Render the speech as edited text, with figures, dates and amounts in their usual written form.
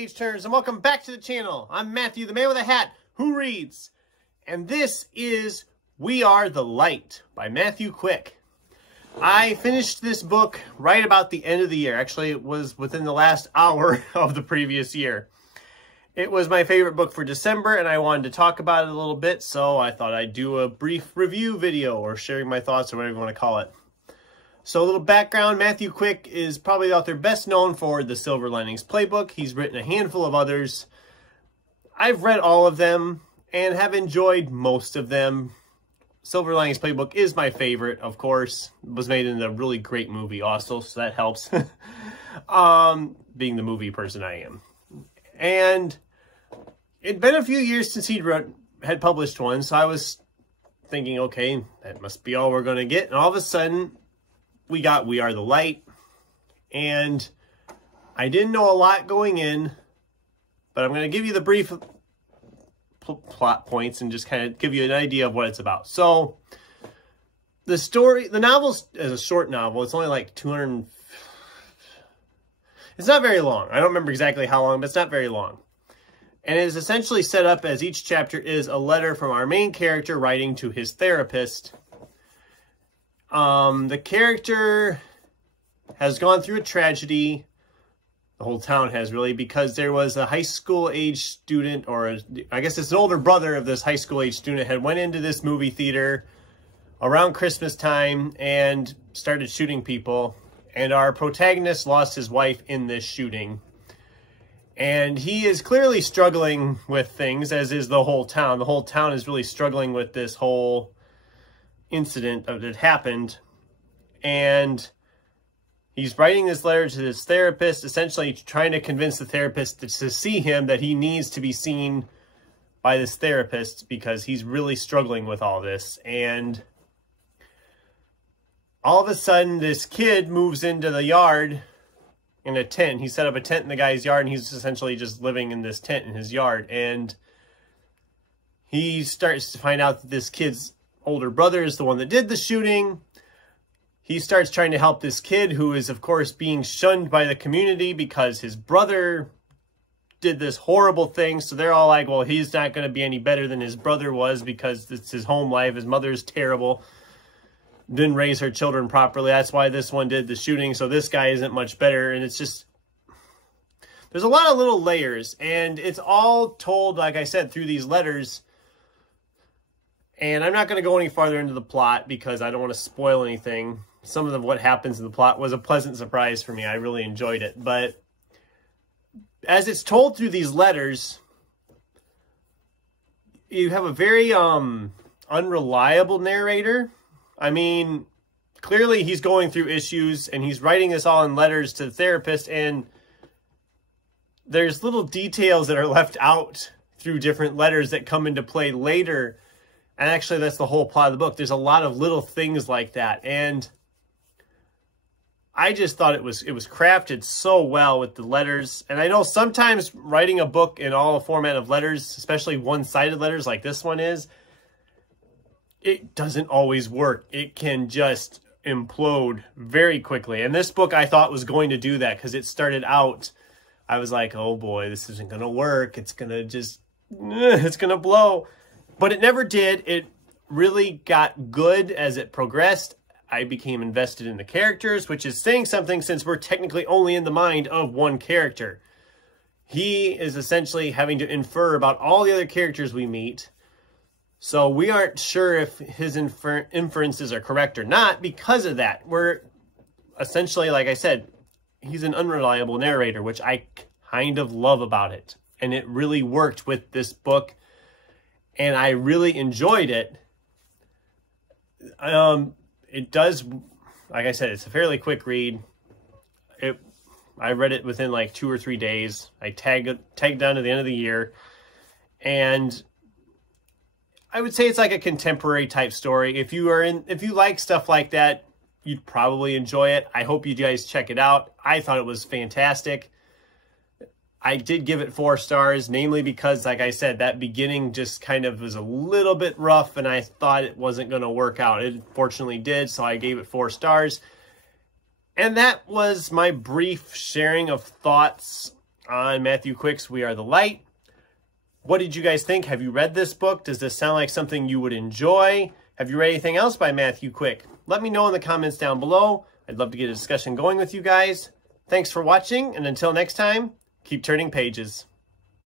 page turners, and welcome back to the channel. I'm Matthew, the man with a hat who reads, and this is We Are the Light by Matthew Quick. I finished this book right about the end of the year. Actually, it was within the last hour of the previous year. It was my favorite book for December, and I wanted to talk about it a little bit, so I thought I'd do a brief review video, or sharing my thoughts, or whatever you want to call it. So a little background, Matthew Quick is probably the author best known for the Silver Linings Playbook. He's written a handful of others. I've read all of them and have enjoyed most of them. Silver Linings Playbook is my favorite, of course. It was made into a really great movie also, so that helps. Being the movie person I am. And it'd been a few years since had published one, so I was thinking, okay, that must be all we're going to get. And all of a sudden, we got We Are the Light, and I didn't know a lot going in, but I'm going to give you the brief plot points and just kind of give you an idea of what it's about. So, the novel is a short novel. It's only like 200. It's not very long. I don't remember exactly how long, but it's not very long. And it is essentially set up as each chapter is a letter from our main character writing to his therapist. The character has gone through a tragedy. The whole town has, really, because there was a high school age student, or I guess it's an older brother of this high school age student, had went into this movie theater around Christmas time and started shooting people. And our protagonist lost his wife in this shooting. And he is clearly struggling with things, as is the whole town. The whole town is really struggling with this whole incident that happened. And he's writing this letter to his therapist, essentially trying to convince the therapist to see him, that he needs to be seen by this therapist because he's really struggling with all this. And all of a sudden, this kid moves into the yard in a tent. He set up a tent in the guy's yard, and he's essentially just living in this tent in his yard. And he starts to find out that this kid's older brother is the one that did the shooting. He starts trying to help this kid, who is, of course, being shunned by the community because his brother did this horrible thing. So they're all like, well, he's not going to be any better than his brother was because it's his home life. His mother's terrible. Didn't raise her children properly. That's why this one did the shooting. So this guy isn't much better. And it's just, there's a lot of little layers. And it's all told, like I said, through these letters. And I'm not going to go any farther into the plot because I don't want to spoil anything. Some of what happens in the plot was a pleasant surprise for me. I really enjoyed it. But as it's told through these letters, you have a very unreliable narrator. I mean, clearly he's going through issues and he's writing this all in letters to the therapist, and there's little details that are left out through different letters that come into play later. And actually, that's the whole plot of the book. There's a lot of little things like that. And I just thought it was crafted so well with the letters. And I know sometimes writing a book in all the format of letters, especially one-sided letters like this one is, it doesn't always work. It can just implode very quickly. And this book I thought was going to do that because it started out, I was like, oh boy, this isn't going to work. It's going to just, it's going to blow. But it never did. It really got good as it progressed. I became invested in the characters, which is saying something since we're technically only in the mind of one character. He is essentially having to infer about all the other characters we meet. So we aren't sure if his inferences are correct or not because of that. We're essentially, like I said, he's an unreliable narrator, which I kind of love about it. And it really worked with this book. And I really enjoyed it. It does, like I said, it's a fairly quick read. I read it within like 2 or 3 days. I tagged down to the end of the year. And I would say it's like a contemporary type story. If you like stuff like that, you'd probably enjoy it. I hope you guys check it out. I thought it was fantastic. I did give it 4 stars, namely because, like I said, that beginning just kind of was a little bit rough, and I thought it wasn't going to work out. It fortunately did, so I gave it 4 stars. And that was my brief sharing of thoughts on Matthew Quick's We Are the Light. What did you guys think? Have you read this book? Does this sound like something you would enjoy? Have you read anything else by Matthew Quick? Let me know in the comments down below. I'd love to get a discussion going with you guys. Thanks for watching, and until next time, keep turning pages.